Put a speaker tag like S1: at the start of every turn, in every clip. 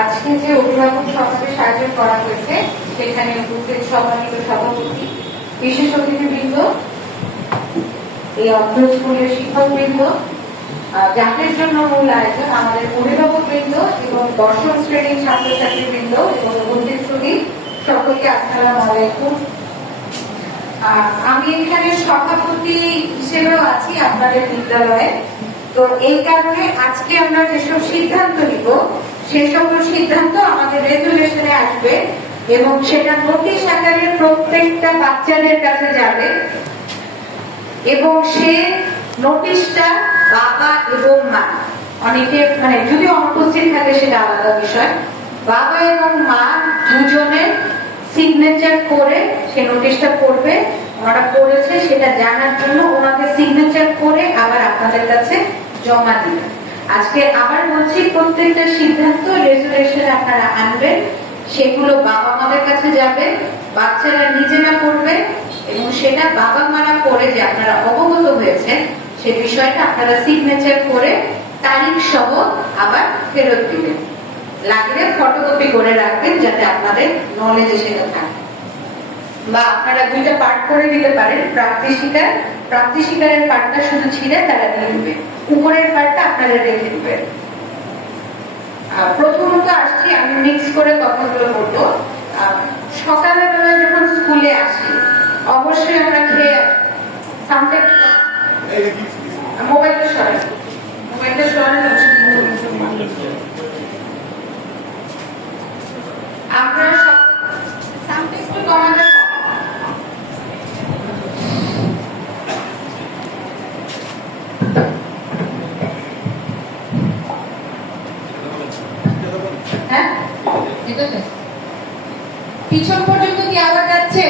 S1: আজকে যে অভিভাবক সমাবেশ আয়োজন করা হয়েছে, সেখানে উপস্থিত সম্মানিত সভাপতি, বিশেষ অতিথিবৃন্দ, এই অর্থ স্কুলের শিক্ষকবৃন্দ জাতির জন্য মূল আয়োজন আমাদের অভিভাবক বৃন্দ এবং দশম শ্রেণির ছাত্রছাত্রী বৃন্দ এবং উপস্থিত শ্রুতি সকলকে আসসালাম আলাইকুম। আমি এখানে সভাপতি হিসেবেও আছি আপনাদের বিদ্যালয়ে। তো এই কারণে আজকে আমরা যেসব সিদ্ধান্ত নিব সে সকল সিদ্ধান্ত আমাদের রেজুলেশনে আসবে এবং সেটা নোটিশ আকারে প্রত্যেকটা বাচ্চাদের কাছে যাবে। এবং সে নোটিশটা বাবা এবং মা, অনেকে মানে যদি অনুপস্থিত থাকে সেটা আলাদা বিষয়। বাবা এবং মা দুজনে সিগনেচার করে সে নোটিশটা করবে ওনারা করেছে সেটা জানার জন্য ওনাকে সিগনেচার করে আবার আপনাদের কাছে জমা দিবেন আজকে আবার বলছি, প্রত্যেকটা সিদ্ধান্ত রেজুলেশন আপনারা আনবেন। সেগুলো বাবা মাদের কাছে যাবে বাচ্চারা নিজেরা করবে এবং সেটা বাবা মারা করে যে আপনারা অবগত হয়েছেন, সে বিষয়টা আপনারা সিগনেচার করে তারিখ সহ আবার ফেরত দিবেন। লাগলে ফটোকপি করে রাখবেন, যাতে আপনাদের নলেজে সেটা থাকে। বা আপনারা দুইটা পার্ট করে দিতে পারেন। প্রাপ্তি শিকার প্রাপ্তি শিকারের পার্টটা শুধু ছিঁড়ে তারা দিয়ে দেবে। উপরের পার্টটা আপনারা রেখে দেবেন। প্রথমত আসছি, আমি মিক্স করে কথাগুলো বলব। সকালের যখন স্কুলে আসি, অবশ্যই আমরা খেয়ে সামনে
S2: পিছন পর্যন্ত কি আওয়াজ যাচ্ছে?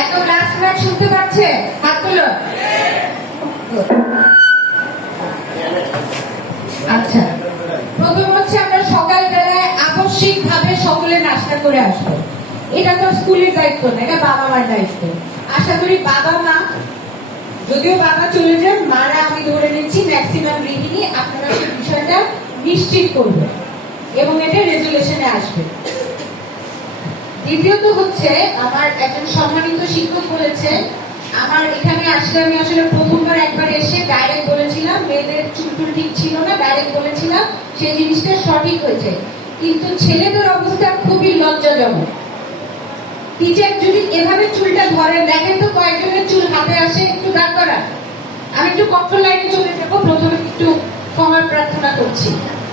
S2: একদম লাস্ট লাইন শুনতে পাচ্ছে? হাত তুলো। আচ্ছা। প্রথম হচ্ছে আমরা সকালবেলায় আবশ্যিক ভাবে সকলে নাস্তা করে আসব। এটা তো স্কুলের দায়িত্ব না, এটা বাবা মার দায়িত্ব। আশা করি বাবা মা, যদিও বাবা চলে যান, মারা আমি ধরে নিচ্ছি ম্যাক্সিমাম গৃহিণী, আপনারা সেই বিষয়টা নিশ্চিত করবেন। এবং এটা রেজুলেশনে আসবে। দ্বিতীয়ত হচ্ছে, আমার একজন সম্মানিত শিক্ষক বলেছে, আমার এখানে আসলে আমি আসলে প্রথমবার একবার এসে ডাইরেক্ট বলেছিলাম, মেয়েদের চুলটুল ঠিক ছিল না ডাইরেক্ট বলেছিলাম, সেই জিনিসটা সঠিক হয়েছে। কিন্তু ছেলেদের অবস্থা খুবই লজ্জাজনক। টিচার যদি এভাবে চুলটা ধরে, দেখেন তো কয়েকজনের চুল হাতে আসে, একটু দাঁড় করা। আমি একটু কঠোর লাইনে চলে যাব, প্রথমে একটু ক্ষমার প্রার্থনা করছি।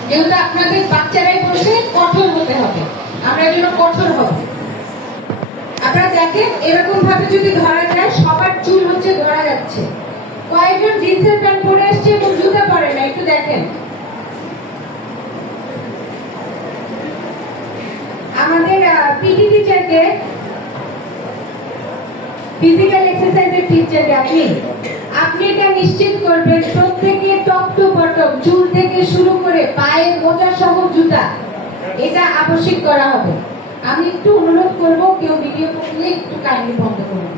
S2: যেহেতু আপনাদের বাচ্চারাই বলছে, কঠোর হতে হবে। আমরা এর কঠোর হব। আপনারা দেখেন, এরকম ভাবে যদি ধরা যায়, সবার চুল হচ্ছে ধরা যাচ্ছে। কয়েকজন জিন্সের প্যান্ট পরে আসছে এবং জুতা পরে না, একটু দেখেন। আমাদের পিটি টিচারকে ফিজিক্যাল এক্সারসাইজের টিচারকে আপনি আপনি এটা নিশ্চিত করবেন প্রত্যেকে টপ টু বটম, চুল থেকে শুরু করে পায়ে মোজা সহ জুতা, এটা আবশ্যিক করা হবে। আমি একটু অনুরোধ করব কেউ ভিডিও করলে একটু কাইন্ডলি বন্ধ করুন।